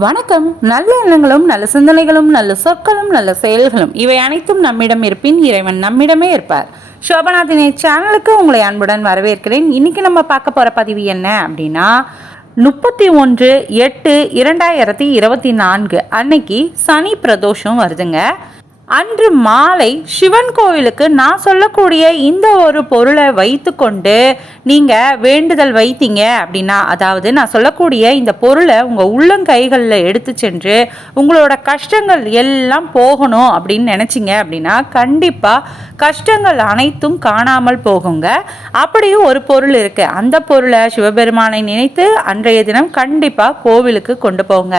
வணக்கம். நல்ல எண்ணங்களும் நல்ல சிந்தனைகளும் நல்ல சொற்களும் நல்ல செயல்களும் இவை அனைத்தும் நம்மிடம் இருப்பின் இறைவன் நம்மிடமே இருப்பார். சோபநாதினை சேனலுக்கு உங்களை அன்புடன் வரவேற்கிறேன். இன்னைக்கு நம்ம பார்க்க போகிற பதிவு என்ன அப்படின்னா முப்பத்தி ஒன்று எட்டு இரண்டாயிரத்தி இருபத்தி நான்கு அன்னைக்கு சனி பிரதோஷம் வருதுங்க. அன்று மாலை சிவன் கோவிலுக்கு நான் சொல்லக்கூடிய இந்த ஒரு பொருளை வைத்துக்கொண்டு நீங்கள் வேண்டுதல் வைத்தீங்க அப்படின்னா அதாவது நான் சொல்லக்கூடிய இந்த பொருளை உங்கள் உள்ளங்கைகளில் எடுத்து சென்று உங்களோட கஷ்டங்கள் எல்லாம் போகணும் அப்படின்னு நினச்சிங்க அப்படின்னா கண்டிப்பாக கஷ்டங்கள் அனைத்தும் காணாமல் போகுங்க. அப்படியும் ஒரு பொருள் இருக்குது அந்த பொருளை சிவபெருமானை நினைத்து அன்றைய தினம் கண்டிப்பாக கோவிலுக்கு கொண்டு போங்க.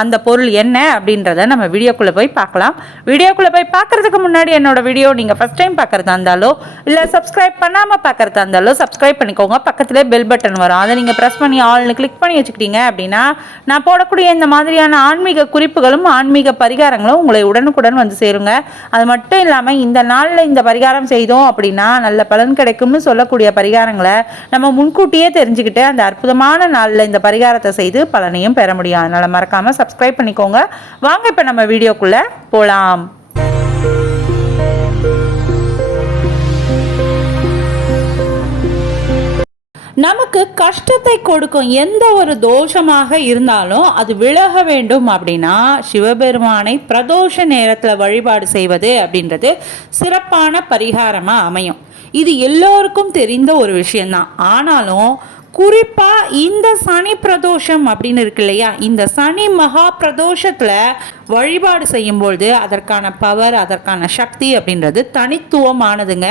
அந்த பொருள் என்ன அப்படின்றத நம்ம வீடியோக்குள்ளே போய் பார்க்கலாம். வீடியோக்குள்ளே போய் பார்க்குறதுக்கு முன்னாடி என்னோட வீடியோ நீங்கள் ஃபஸ்ட் டைம் பார்க்குறதா இருந்தாலோ இல்லை சப்ஸ்கிரைப் பண்ணாமல் பார்க்குறதா இருந்தாலோ சப்ஸ்கிரைப் பண்ணிக்கோங்க. பக்கத்திலே பெல் பட்டன் வரும். அதை நீங்கள் ப்ரெஸ் பண்ணி ஆள்னு கிளிக் பண்ணி வச்சுக்கிட்டீங்க அப்படின்னா நான் போடக்கூடிய இந்த மாதிரியான ஆன்மீக குறிப்புகளும் ஆன்மீக பரிகாரங்களும் உங்களை உடனுக்குடன் வந்து சேருங்க. அது மட்டும் இல்லாமல் இந்த நாளில் இந்த பரிகாரம் செய்தோம் அப்படின்னா நல்ல பலன் கிடைக்கும்னு சொல்லக்கூடிய பரிகாரங்களை நம்ம முன்கூட்டியே தெரிஞ்சுக்கிட்டு அந்த அற்புதமான நாளில் இந்த பரிகாரத்தை செய்து பலனையும் பெற முடியும். அதனால் மறக்காமல் சப்ஸ்கிரைப் பண்ணிக்கோங்க. வாங்க இப்போ நம்ம வீடியோக்குள்ளே போகலாம் நமக்கு கஷ்டத்தை கொடுக்கும் எந்த ஒரு தோஷமாக இருந்தாலும் அது விலக வேண்டும் அப்படின்னா சிவபெருமானை பிரதோஷ நேரத்தில் வழிபாடு செய்வது அப்படின்றது சிறப்பான பரிகாரமாக அமையும். இது எல்லோருக்கும் தெரிந்த ஒரு விஷயம்தான். ஆனாலும் குறிப்பாக இந்த சனி பிரதோஷம் அப்படின்னு இருக்கு இல்லையா? இந்த சனி மகா பிரதோஷத்தில் வழிபாடு செய்யும்பொழுது அதற்கான பவர் அதற்கான சக்தி அப்படின்றது தனித்துவமானதுங்க.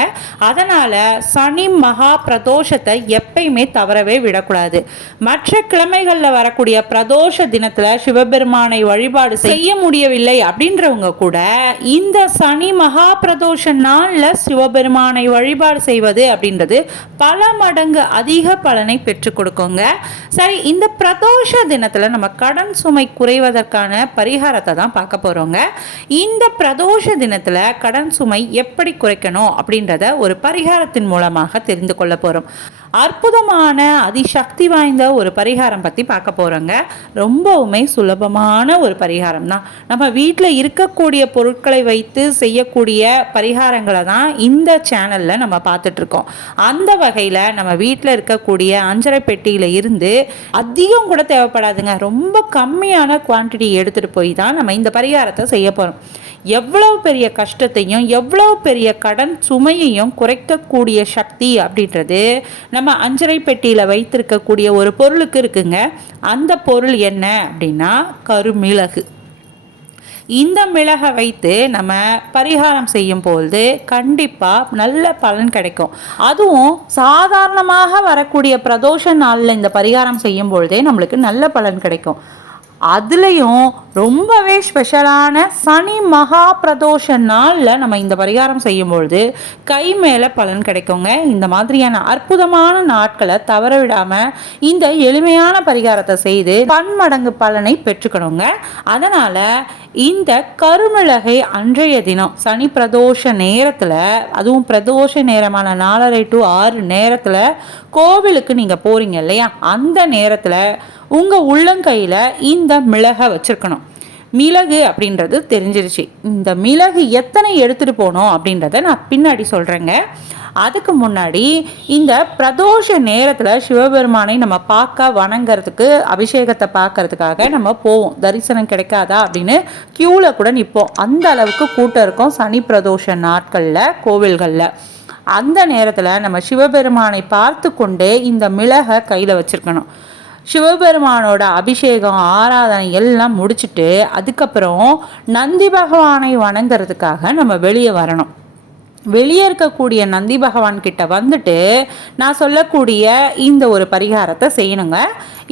அதனால் சனி மகா பிரதோஷத்தை எப்பயுமே தவறவே விடக்கூடாது. மற்ற கிழமைகளில் வரக்கூடிய பிரதோஷ தினத்தில் சிவபெருமானை வழிபாடு செய்ய முடியவில்லை அப்படின்றவங்க கூட இந்த சனி மகா பிரதோஷ நாளில் சிவபெருமானை வழிபாடு செய்வது அப்படின்றது பல மடங்கு அதிக பலனை பெற்றுக் கொடுக்குங்க. சரி இந்த பிரதோஷ தினத்தில் நம்ம கடன் சுமை குறைவதற்கான பரிகாரத்தை தான் பார்க்க போகிறோங்க இந்த பிரதோஷ தினத்தில் கடன் சுமை எப்படி குறைக்கணும் அப்படின்றத ஒரு பரிகாரத்தின் மூலமாக தெரிந்து கொள்ள போகிறோம் அற்புதமான அதிசக்தி வாய்ந்த ஒரு பரிகாரம் பற்றி பார்க்க போகிறோங்க ரொம்பவுமே சுலபமான ஒரு பரிகாரம் தான். நம்ம வீட்டில் இருக்கக்கூடிய பொருட்களை வைத்து செய்யக்கூடிய பரிகாரங்களை தான் இந்த சேனலில் நம்ம பார்த்துட்ருக்கோம் அந்த வகையில் நம்ம வீட்டில் இருக்கக்கூடிய அஞ்சரை பெட்டியில் இருந்து அதிகம் கூட தேவைப்படாதுங்க. ரொம்ப கம்மியான குவான்டிட்டி எடுத்துகிட்டு போய் தான் நம்ம இந்த பரிகாரத்தை செய்ய போகிறோம் எவ்வளவு பெரிய கஷ்டத்தையும் எவ்வளவு பெரிய கடன் சுமையையும் குறைக்கக்கூடிய சக்தி அப்படின்றது நம்ம அஞ்சரை பெட்டியில் வைத்திருக்கக்கூடிய ஒரு பொருளுக்கு இருக்குங்க. அந்த பொருள் என்ன அப்படின்னா கருமிளகு. இந்த மிளகை வைத்து நம்ம பரிகாரம் செய்யும் பொழுது கண்டிப்பாக நல்ல பலன் கிடைக்கும். அதுவும் சாதாரணமாக வரக்கூடிய பிரதோஷ நாளில் இந்த பரிகாரம் செய்யும் பொழுதே நம்மளுக்கு நல்ல பலன் கிடைக்கும். அதுலேயும் ரொம்பவே ஸ்பெஷலான சனி மகா பிரதோஷ நாளில் நம்ம இந்த பரிகாரம் செய்யும்பொழுது கை மேலே பலன் கிடைக்குங்க. இந்த மாதிரியான அற்புதமான நாட்களை தவற விடாமல் இந்த எளிமையான பரிகாரத்தை செய்து பன்மடங்கு பலனை பெற்றுக்கணுங்க. அதனால் இந்த கருமிளகை அன்றைய தினம் சனி பிரதோஷ நேரத்தில் அதுவும் பிரதோஷ நேரமான நாலரை டு ஆறு நேரத்தில் கோவிலுக்கு நீங்கள் போகிறீங்க இல்லையா? அந்த நேரத்தில் உங்கள் உள்ளங்கையில் இந்த மிளகை வச்சுருக்கணும். மிளகு அப்படின்றது தெரிஞ்சிருச்சு. இந்த மிளகு எத்தனை எடுத்துகிட்டு போகணும் அப்படின்றத நான் பின்னாடி சொல்கிறேங்க அதுக்கு முன்னாடி இந்த பிரதோஷ நேரத்தில் சிவபெருமானை நம்ம பார்க்க வணங்குறதுக்கு அபிஷேகத்தை பார்க்கறதுக்காக நம்ம போவோம். தரிசனம் கிடைக்காதா அப்படின்னு க்யூவில் கூட நிற்போம் அந்த அளவுக்கு கூட்டம் இருக்கும் சனி பிரதோஷ நாட்களில் கோவில்களில். அந்த நேரத்தில் நம்ம சிவபெருமானை பார்த்து கொண்டே இந்த மிளகை கையில் வச்சுருக்கணும். சிவபெருமானோட அபிஷேகம் ஆராதனை எல்லாம் முடிச்சுட்டு அதுக்கப்புறம் நந்தி பகவானை வணங்குறதுக்காக நம்ம வெளியே வரணும். வெளியே இருக்கக்கூடிய நந்தி பகவான் கிட்ட வந்துட்டு நான் சொல்லக்கூடிய இந்த ஒரு பரிகாரத்தை செய்யணுங்க.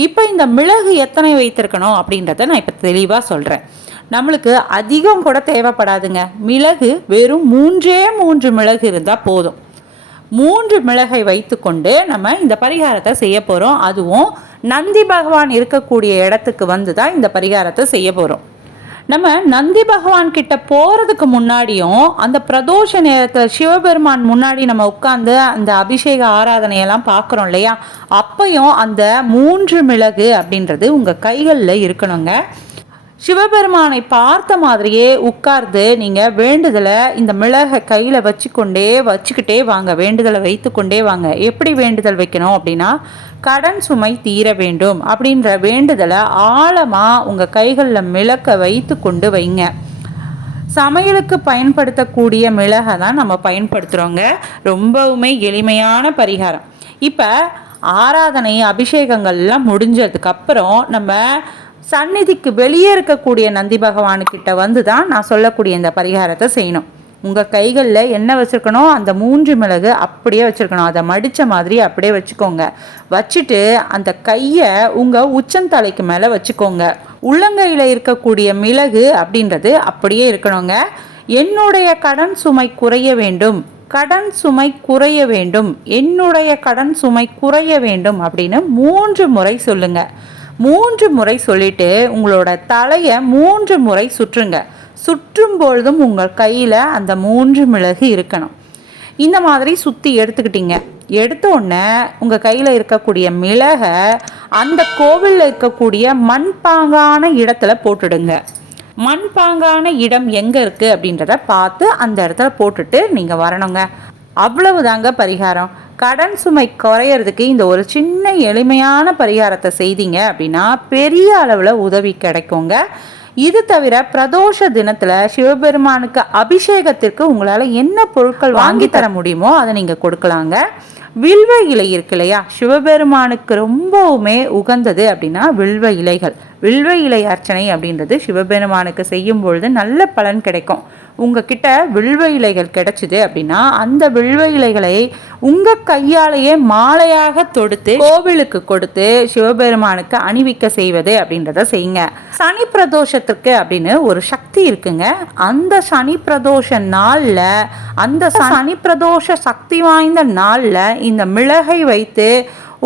இப்போ இந்த மிளகு எத்தனை வைத்திருக்கணும் அப்படின்றத நான் இப்போ தெளிவாக சொல்கிறேன் நம்மளுக்கு அதிகம் கூட தேவைப்படாதுங்க. மிளகு வெறும் மூன்றே மூன்று மிளகு இருந்தால் போதும். மூன்று மிளகை வைத்துக்கொண்டு நம்ம இந்த பரிகாரத்தை செய்ய போகிறோம் அதுவும் நந்தி பகவான் இருக்கக்கூடிய இடத்துக்கு வந்து தான் இந்த பரிகாரத்தை செய்ய போகிறோம் நம்ம நந்தி பகவான் கிட்ட போகிறதுக்கு முன்னாடியும் அந்த பிரதோஷ நேரத்தில் சிவபெருமான் முன்னாடி நம்ம உட்காந்து அந்த அபிஷேக ஆராதனையெல்லாம் பார்க்குறோம் இல்லையா? அப்பையும் அந்த மூன்று மிளகு அப்படின்றது உங்கள் கைகளில் இருக்கணுங்க. சிவபெருமானை பார்த்த மாதிரியே உட்கார்ந்து நீங்கள் வேண்டுதலை இந்த மிளகை கையில் வச்சுக்கொண்டே வச்சுக்கிட்டே வாங்க. வேண்டுதலை வைத்துக்கொண்டே வாங்க. எப்படி வேண்டுதல் வைக்கணும் அப்படின்னா கடன் சுமை தீர வேண்டும் அப்படின்ற வேண்டுதலை ஆழமாக உங்கள் கைகளில் மிளக்க வைத்து கொண்டு வைங்க. சமையலுக்கு பயன்படுத்தக்கூடிய மிளகை தான் நம்ம பயன்படுத்துகிறோங்க ரொம்பவுமே எளிமையான பரிகாரம். இப்போ ஆராதனை அபிஷேகங்கள்லாம் முடிஞ்சதுக்கப்புறம் நம்ம சந்நிதிக்கு வெளியே இருக்கக்கூடிய நந்தி பகவானுக்கிட்ட வந்து தான் நான் சொல்லக்கூடிய இந்த பரிகாரத்தை செய்யணும். உங்கள் கைகளில் என்ன வச்சுருக்கணும் அந்த மூன்று மிளகு அப்படியே வச்சுருக்கணும். அதை மடித்த மாதிரி அப்படியே வச்சுக்கோங்க. வச்சுட்டு அந்த கையை உங்கள் உச்சந்தலைக்கு மேலே வச்சுக்கோங்க. உள்ளங்கையில் இருக்கக்கூடிய மிளகு அப்படின்றது அப்படியே இருக்கணுங்க. என்னுடைய கடன் சுமை குறைய வேண்டும். கடன் சுமை குறைய வேண்டும். என்னுடைய கடன் சுமை குறைய வேண்டும் அப்படின்னு மூன்று முறை சொல்லுங்கள் மூன்று முறை சொல்லிட்டு உங்களோட தலையை மூன்று முறை சுற்றுங்க. சுற்றும் பொழுதும் உங்கள் கையில் அந்த மூன்று மிளகு இருக்கணும். இந்த மாதிரி சுற்றி எடுத்துக்கிட்டீங்க. எடுத்த உடனே உங்கள் கையில் இருக்கக்கூடிய மிளகை அந்த கோவிலில் இருக்கக்கூடிய மண்பாங்கான இடத்துல போட்டுடுங்க. மண்பாங்கான இடம் எங்கே இருக்குது அப்படின்றத பார்த்து அந்த இடத்துல போட்டுட்டு நீங்கள் வரணுங்க. அவ்வளவுதாங்க பரிகாரம். கடன் சுமை குறையிறதுக்கு இந்த ஒரு சின்ன எளிமையான பரிகாரத்தை செய்தீங்க அப்படின்னா பெரிய அளவில் உதவி கிடைக்குங்க. இது தவிர பிரதோஷ தினத்தில் சிவபெருமானுக்கு அபிஷேகத்திற்கு உங்களால் என்ன பொருட்கள் வாங்கி தர முடியுமோ அதை நீங்கள் கொடுக்கலாங்க. வில்வ இலை இருக்கு இல்லையா? சிவபெருமானுக்கு ரொம்பவுமே உகந்தது அப்படின்னா வில்வ இலைகள். வில்வ இலை அர்ச்சனை அப்படின்றது சிவபெருமானுக்கு செய்யும் பொழுது நல்ல பலன் கிடைக்கும். உங்ககிட்ட வில்வ இலைகள் கிடைச்சிது அப்படின்னா அந்த வில்வ இலைகளை உங்கள் கையாலேயே மாலையாக தொடுத்து கோவிலுக்கு கொடுத்து சிவபெருமானுக்கு அணிவிக்க செய்வது அப்படின்றத செய்யுங்க. சனி பிரதோஷத்துக்கு அப்படின்னு ஒரு சக்தி இருக்குங்க. அந்த சனி பிரதோஷ நாளில் அந்த சனி பிரதோஷ சக்தி வாய்ந்த நாளில் இந்த மிளகை வைத்து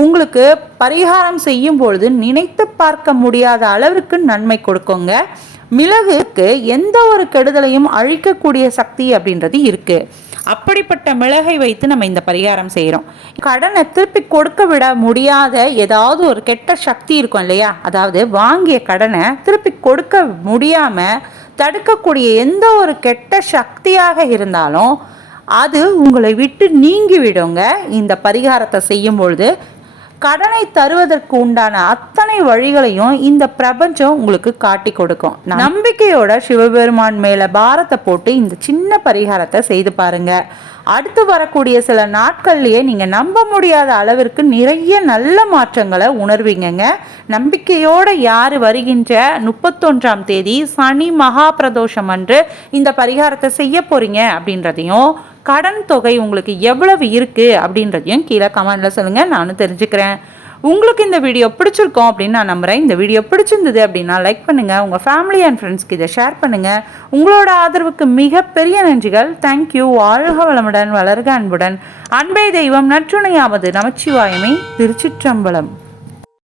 உங்களுக்கு பரிகாரம் செய்யும் பொழுது நினைத்து பார்க்க முடியாத அளவிற்கு நன்மை கொடுக்குங்க. மிளகுக்கு எந்த ஒரு கெடுதலையும் அழிக்கக்கூடிய சக்தி அப்படின்றது இருக்கு. அப்படிப்பட்ட மிளகை வைத்து நம்ம இந்த பரிகாரம் செய்கிறோம் கடனை திருப்பி கொடுக்க விட முடியாத ஏதாவது ஒரு கெட்ட சக்தி இருக்கும் இல்லையா? அதாவது வாங்கிய கடனை திருப்பி கொடுக்க முடியாமல் தடுக்கக்கூடிய எந்த ஒரு கெட்ட சக்தியாக இருந்தாலும் அது உங்களை விட்டு நீங்கி விடுங்க. இந்த பரிகாரத்தை செய்யும் பொழுது கடனை தருவதற்கு உண்டான அத்தனை வழிகளையும் இந்த பிரபஞ்சம் உங்களுக்கு காட்டி கொடுக்கும். நம்பிக்கையோட சிவபெருமான் மேல பாரத்தை போட்டு இந்த சின்ன பரிகாரத்தை செய்து பாருங்க. அடுத்து வரக்கூடிய சில நாட்கள்லயே நீங்க நம்ப முடியாத அளவிற்கு நிறைய நல்ல மாற்றங்களை உணர்வீங்கங்க. நம்பிக்கையோட யார் வருகின்ற முப்பத்தொன்றாம் தேதி சனி மகா பிரதோஷம் அன்று இந்த பரிகாரத்தை செய்ய போறீங்க அப்படின்றதையும் கடன் தொகை உங்களுக்கு எவ்வளவு இருக்குது அப்படின்றதையும் கீழே கமெண்டில் சொல்லுங்கள் நானும் தெரிஞ்சுக்கிறேன். உங்களுக்கு இந்த வீடியோ பிடிச்சிருக்கோம் அப்படின்னு நான் நம்புகிறேன் இந்த வீடியோ பிடிச்சிருந்தது அப்படின்னா லைக் பண்ணுங்கள் உங்கள் ஃபேமிலி அண்ட் ஃப்ரெண்ட்ஸ்க்கு இதை ஷேர் பண்ணுங்கள் உங்களோட ஆதரவுக்கு மிகப்பெரிய நன்றிகள். தேங்க்யூ வாழ்க வளமுடன் வளர்க அன்புடன். அன்பே தெய்வம் நற்றுணையாவது நமச்சிவாயமே திருச்சிற்றம்பலம்.